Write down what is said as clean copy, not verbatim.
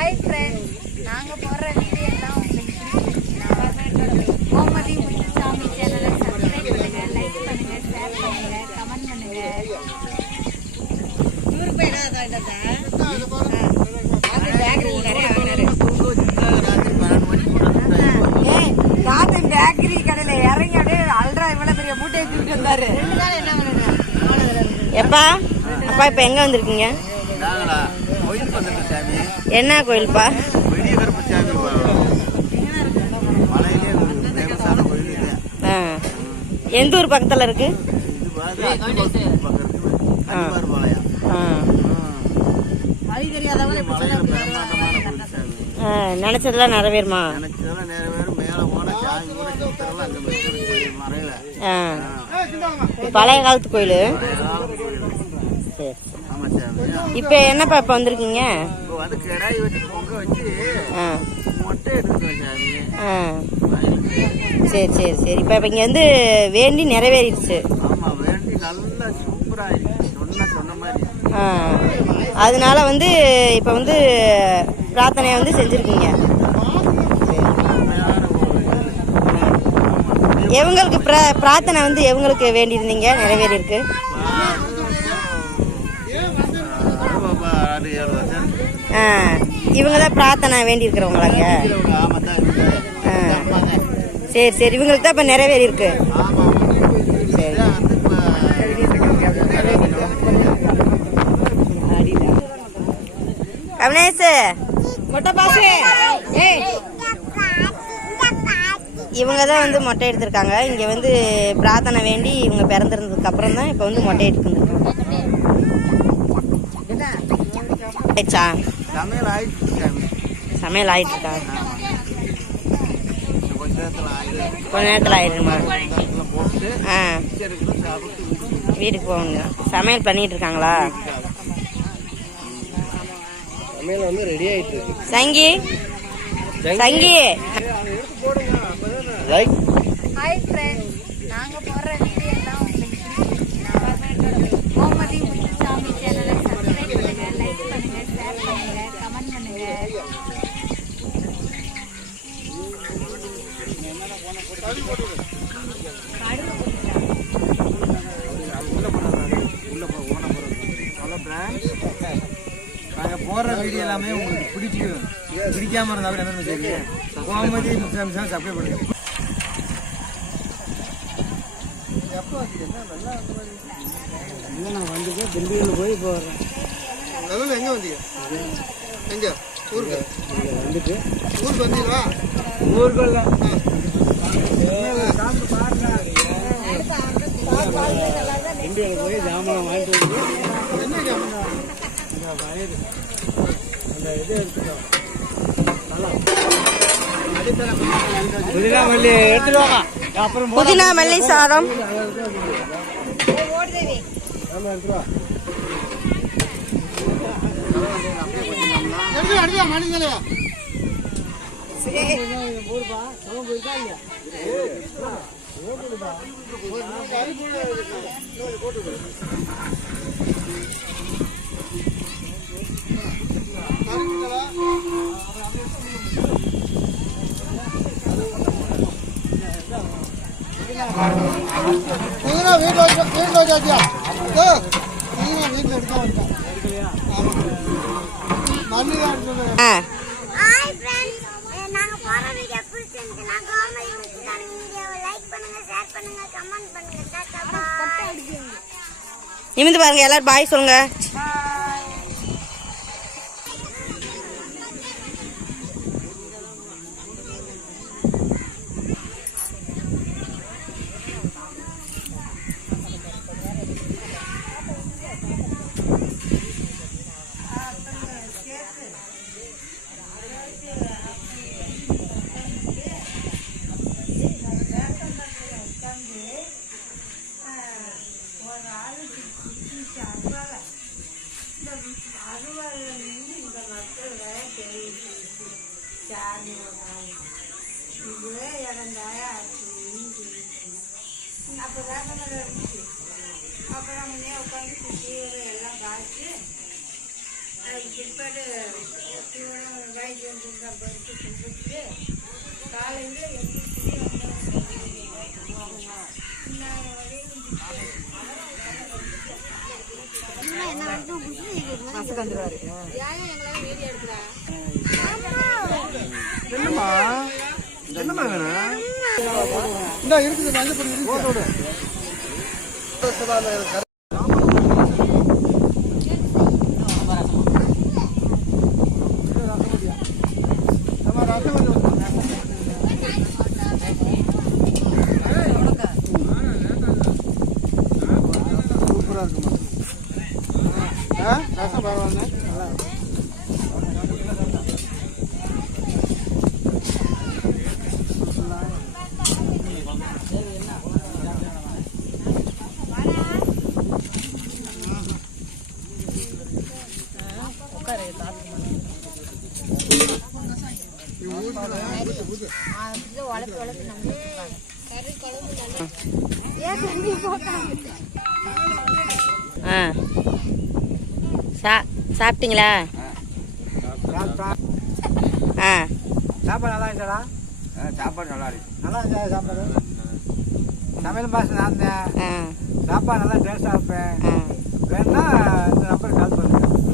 Hi friends, நாங்கள் போடுற video எல்லாம் உங்களுக்கு பிடிச்சிருந்துச்சுன்னா கோமதி முத்துசாமி சேனலை சப்ஸ்கிரைப் பண்ணுங்கள், லைக் பண்ணுங்கள், ஷேர் பண்ணுங்கள், கமெண்ட் பண்ணுங்கள். பேக்கரி கடையில் இறங்கி அப்படியே அல்ட்ரா இவ்வளோ பெரிய மூட்டை தூக்கிட்டு வந்தாரு. எப்பா அப்பா இப்போ எங்கே வந்திருக்கீங்க? என்ன கோயில்ப்பா? எந்த ஊர் பக்கத்தில் இருக்கு? நினைச்சதெல்லாம் நிறைவேறுமா? பழைய காலத்து கோயில். இப்ப என்னப்பா இப்ப வந்திருக்கீங்க? சரி சரி சரி. இப்ப இங்க வந்து வேண்டி நிறைவேறிடுச்சு. அதனால வந்து இப்ப வந்து பிரார்த்தனையை வந்து செஞ்சிருக்கீங்க. எவங்களுக்கு பிரார்த்தனை வந்து எவங்களுக்கு வேண்டி இருந்தீங்க நிறைவேறி இருக்கு? இவங்க தான் பிரார்த்தனை வேண்டி இருக்கிறவங்களாங்க. சரி சரி, இவங்களுக்கு தான் இப்ப நிறைவேறி இருக்கு. சரி. கமலேஷ் மொட்டை பாசு, இவங்க தான் வந்து மொட்டை எடுத்திருக்காங்க. இங்க வந்து பிரார்த்தனை வேண்டி இவங்க பிறந்திருந்ததுக்கு அப்புறம் தான் இப்ப வந்து மொட்டை எடுத்துருக்காங்க. சமையல் ஆயிட்டு இருக்கா? கொஞ்ச நேரத்தில் ஆயிடுமா? வீட்டுக்கு போகணுங்க. சமையல் பண்ணிட்டு இருக்காங்களா? சமையல் வந்து ரெடி ஆயிட்டு இருக்கு. சங்கி சங்கி ஹாய் ஃப்ரெண்ட்ஸ், நாங்கள் போடுற வீடியோ எல்லாம் உங்களுக்கு பிடிச்சிருந்துச்சுன்னா கோமதி முத்துசாமி சேனலை சப்ஸ்கிரைப் பண்ணுங்கள், லைக் பண்ணுங்கள், ஷேர் பண்ணுங்கள், கமெண்ட் பண்ணுங்கள். நாங்கள் போடுற வீடியோ எல்லாமே உங்களுக்கு பிடிக்காம இருந்தாலும் என்ன செய்யுங்க, கோமதி முத்துசாமி சேனல் சப்ஸ்கிரைப் பண்ணுங்க. நான் வந்துட்டு திண்டியில் போய் இப்போ வர்றேன். எங்கே வந்தீங்க? எங்கே ஊருக்கு வந்துட்டு ஊருக்கு வந்தீங்களா? ஊருக்கு இல்லை, திண்டியில் போய் ஜாமான் வாங்கிட்டு வந்து என்ன ஜாமான் அந்த இது எடுத்துட்டோம். புதினா மல்லி எடுத்துட்டு வாங்க. அப்புறம் புதினா மல்லி சாதம். வீட்டில் வச்சாச்சியா? வீட்டில் எடுக்க வந்துட்டோம். நிமிந்து பாருங்க, எல்லாரும் பாய் சொல்லுங்க. பிற்பாடு என்னம்மா என்னம்மா வேணும் இந்த இருக்குது மஞ்சள் பொடி போட்டு சூப்பரா இருக்குமா ரசம் பரவாயில்ல நல்லா சாப்பிட்டீங்களா? சாப்பாடு நல்லா இருந்துச்சா? சாப்பாடு நல்லா இருக்கு. நல்லா இருந்துச்சா சாப்பாடு? சமையல் மாசம் நான் சாப்பாடு நல்லா டேஸ்டாக இருப்பேன். வேணா இந்த நம்பருக்கு கால் பண்ணுங்க.